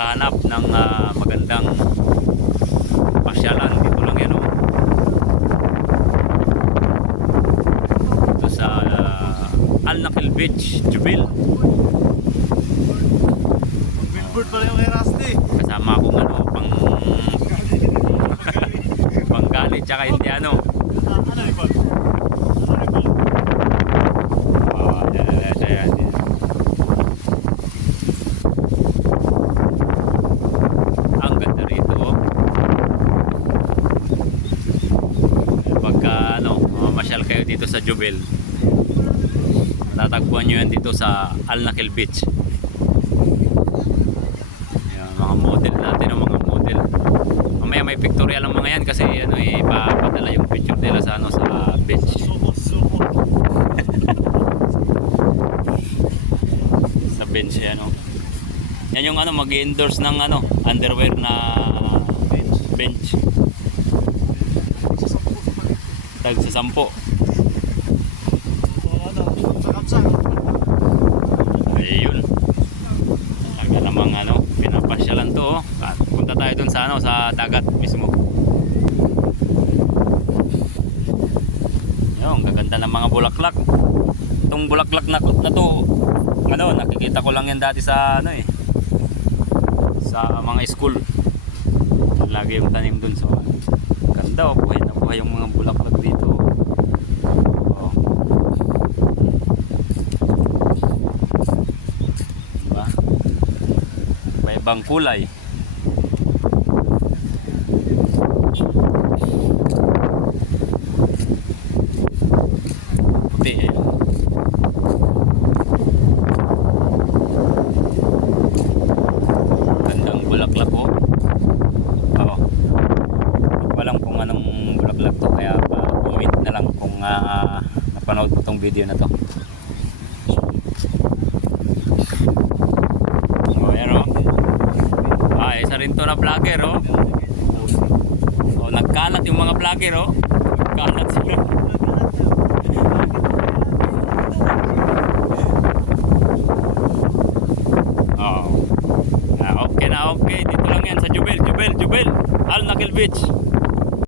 naghahanap ng magandang pasyalan, dito lang yan, oh. Ito sa Al Nakil Beach, Jubil. Billboard pala yung kay Rusty. Kasama akong panggalit tsaka Indiano. Ano rin ba? Ayan. Ang ganda rito, oh. Pagka mamasyal kayo dito sa Jubil, matatagpuan nyo yan dito sa Al Nakil Beach. Ayan, mga model natin, oh, mga model. Mamaya may pictorial ang mga yan kasi ipapadala yung picture nila sa sa beach. Suko. Sa bench yan, oh. Yan yung mag-endorse ng underwear na bench. Tag sa 10. Sa Ayun. Talaga namang pinapasyalan to, oh. At punta tayo dun sa sa dagat mismo. Yung gaganda ng mga bulaklak. Itong bulaklak na to, nakikita ko lang yan dati sa sa mga school. Lagi yung tanim dun, so ganda, oh. Buhay na buhay yung mga bulaklak dito, oh. Diba? Iba-ibang kulay. Puti, eh. Gandang bulaklak, oh. Oo. Hindi ko alam kung anong bulaklak to, kaya comment na lang kung napanood mo tong video na to. Oh, yan, oh. Isa rin to na vlogger, oh. Oh, nagkalat yung mga vlogger, oh. Nagkalat sila. Oh. Okay na, okay. Dito lang yan sa Jubil. Al Nakil Beach.